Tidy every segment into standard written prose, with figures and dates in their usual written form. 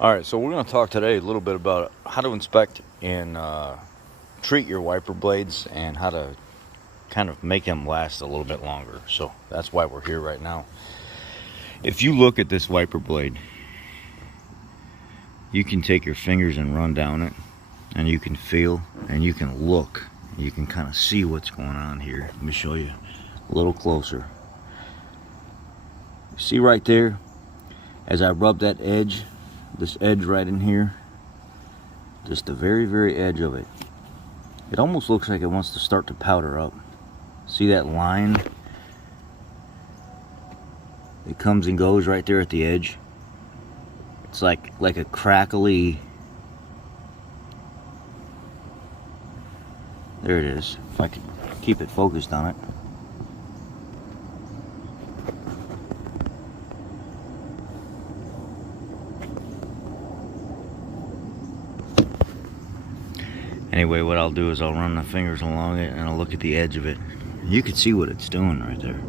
All right, so we're going to talk today a little bit about how to inspect and treat your wiper blades and how to kind of make them last a little bit longer. So that's why we're here right now. If you look at this wiper blade, you can take your fingers and run down it, and you can feel and you can look. You can kind of see what's going on here. Let me show you a little closer. See right there, as I rub that edge, this edge right in here, just the very edge of it, it almost looks like it wants to start to powder up. See that line? It comes and goes right there at the edge. It's like a crackly, there it is, if I could keep it focused on it. Anyway, what I'll do is I'll run my fingers along it and I'll look at the edge of it. You can see what it's doing right there.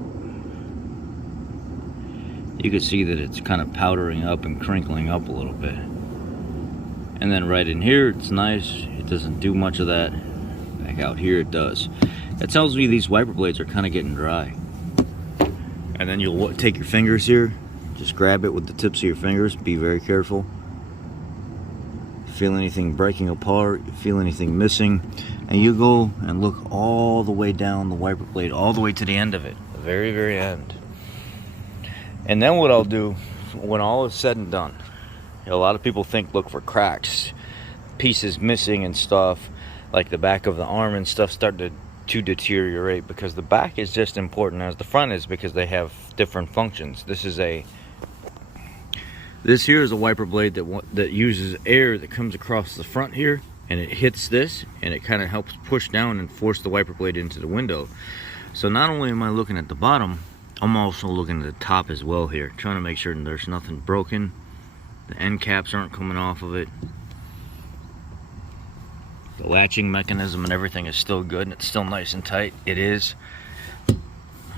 You can see that it's kind of powdering up and crinkling up a little bit. And then right in here, it's nice. It doesn't do much of that. Back out here, it does. That tells me these wiper blades are kind of getting dry. And then you'll take your fingers here, just grab it with the tips of your fingers. Be very careful. Feel anything breaking apart, you feel anything missing, and you go and look all the way down the wiper blade, all the way to the end of it, the very end. And then what I'll do, when all is said and done, a lot of people look for cracks, pieces missing and stuff, like the back of the arm and stuff start to deteriorate, because the back is just important as the front is, because they have different functions. This here is a wiper blade that uses air that comes across the front here, and it hits this, and it kind of helps push down and force the wiper blade into the window. So not only am I looking at the bottom, I'm also looking at the top as well here, trying to make sure there's nothing broken. The end caps aren't coming off of it. The latching mechanism and everything is still good, and it's still nice and tight. It is.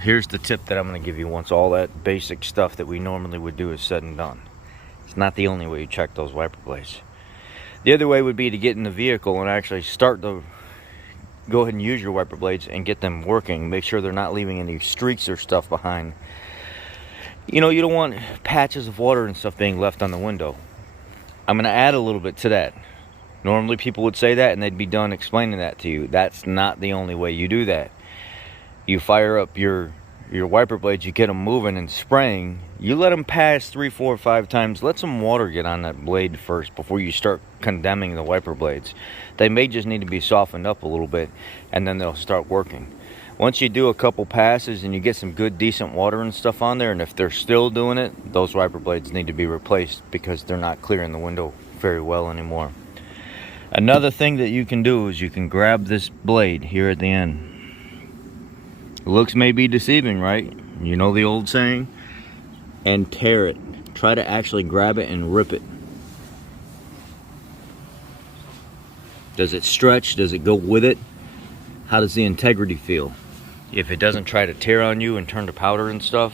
Here's the tip that I'm going to give you once all that basic stuff that we normally would do is said and done. It's not the only way you check those wiper blades. The other way would be to get in the vehicle and actually go ahead and use your wiper blades and get them working. Make sure they're not leaving any streaks or stuff behind. You know, you don't want patches of water and stuff being left on the window. I'm going to add a little bit to that. Normally people would say that and they'd be done explaining that to you. That's not the only way you do that. You fire up your wiper blades, you get them moving and spraying. You let them pass 3, 4, 5 times. Let some water get on that blade first before you start condemning the wiper blades. They may just need to be softened up a little bit, and then they'll start working. Once you do a couple passes and you get some good decent water and stuff on there, and if they're still doing it, those wiper blades need to be replaced because they're not clearing the window very well anymore. Another thing that you can do is you can grab this blade here at the end. Looks may be deceiving, right? You know the old saying? And tear it. Try to actually grab it and rip it. Does it stretch? Does it go with it? How does the integrity feel? If it doesn't try to tear on you and turn to powder and stuff,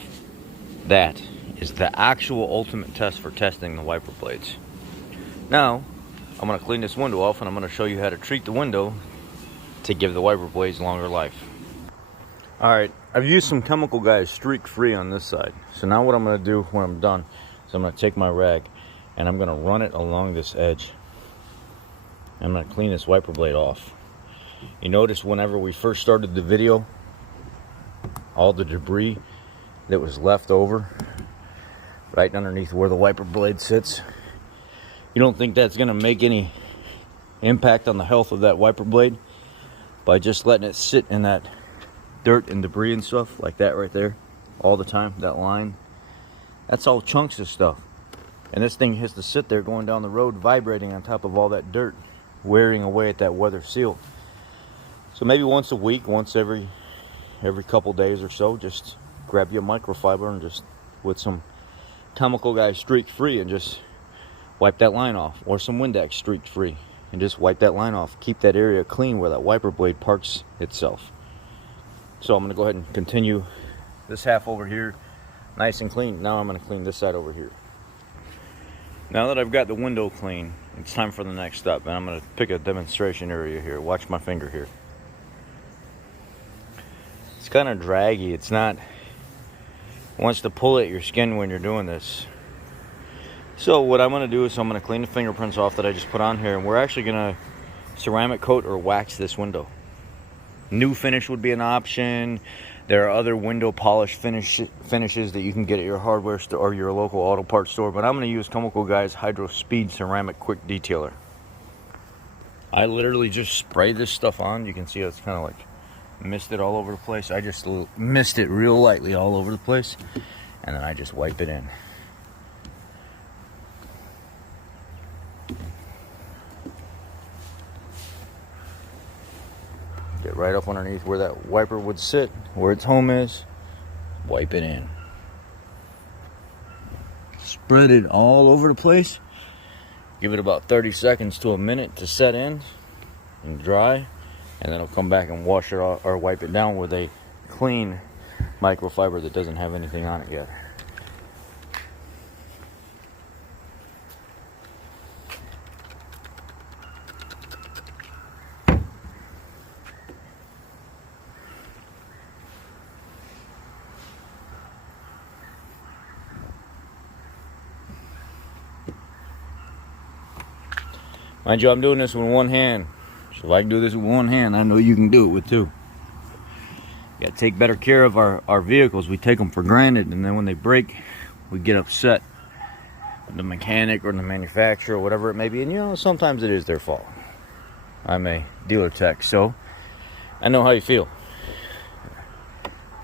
that is the actual ultimate test for testing the wiper blades. Now, I'm going to clean this window off, and I'm going to show you how to treat the window to give the wiper blades longer life. Alright, I've used some Chemical Guys streak free on this side. So now what I'm going to do when I'm done is I'm going to take my rag and I'm going to run it along this edge. I'm going to clean this wiper blade off. You notice whenever we first started the video, all the debris that was left over right underneath where the wiper blade sits. You don't think that's going to make any impact on the health of that wiper blade by just letting it sit in that dirt and debris and stuff like that right there all the time? That line, that's all chunks of stuff, and this thing has to sit there going down the road vibrating on top of all that dirt, wearing away at that weather seal. So maybe once a week, once every couple days or so, just grab you a microfiber and just with some Chemical Guys streak free and just wipe that line off, or some Windex streak free and just wipe that line off. Keep that area clean where that wiper blade parks itself. So I'm going to go ahead and continue this half over here nice and clean. Now I'm going to clean this side over here. Now that I've got the window clean, it's time for the next step, and I'm going to pick a demonstration area here. Watch my finger here. It's kind of draggy. It's not, it wants to pull at your skin when you're doing this. So what I'm going to do is I'm going to clean the fingerprints off that I just put on here, and we're actually going to ceramic coat or wax this window. New finish would be an option. There are other window polish finishes that you can get at your hardware store or your local auto parts store, but I'm going to use Chemical Guy's Hydro Speed Ceramic Quick Detailer. I literally just spray this stuff on. You can see it's kind of like misted all over the place. I just mist it real lightly all over the place, and then I just wipe it in. Get right up underneath where that wiper would sit, where its home is. Wipe it in. Spread it all over the place. Give it about 30 seconds to a minute to set in and dry. And then I'll come back and wash it off or wipe it down with a clean microfiber that doesn't have anything on it yet. Mind you, I'm doing this with one hand. So if I can do this with one hand, I know you can do it with two. You gotta take better care of our vehicles. We take them for granted, and then when they break, we get upset with the mechanic or the manufacturer or whatever it may be. And you know, sometimes it is their fault. I'm a dealer tech, so I know how you feel.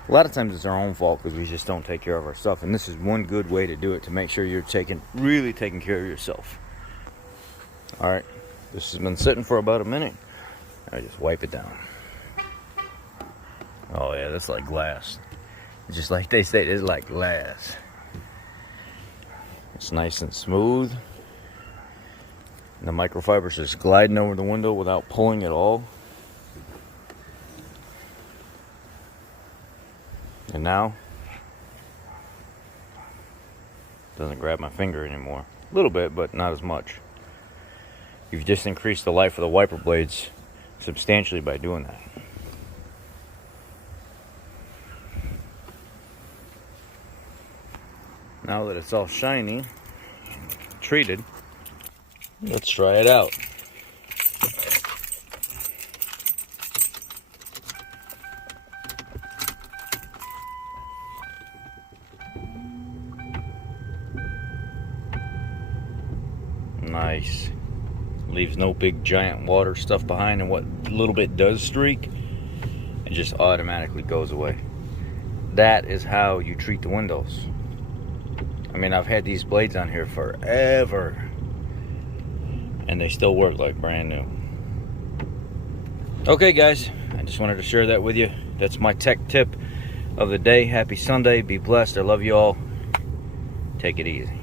A lot of times it's our own fault because we just don't take care of our stuff. And this is one good way to do it, to make sure you're really taking care of yourself. All right, this has been sitting for about a minute. I just wipe it down. Oh yeah, that's like glass. Just like they say, it's like glass. It's nice and smooth. And the microfiber's just gliding over the window without pulling at all. And now, doesn't grab my finger anymore. A little bit, but not as much. You've just increased the life of the wiper blades substantially by doing that. Now that it's all shiny, treated, let's try it out. Nice. Leaves no big giant water stuff behind, and what little bit does streak, it just automatically goes away. That is how you treat the windows. I mean, I've had these blades on here forever, and they still work like brand new. Okay guys, I just wanted to share that with you. That's my tech tip of the day. Happy Sunday, be blessed, I love you all. Take it easy.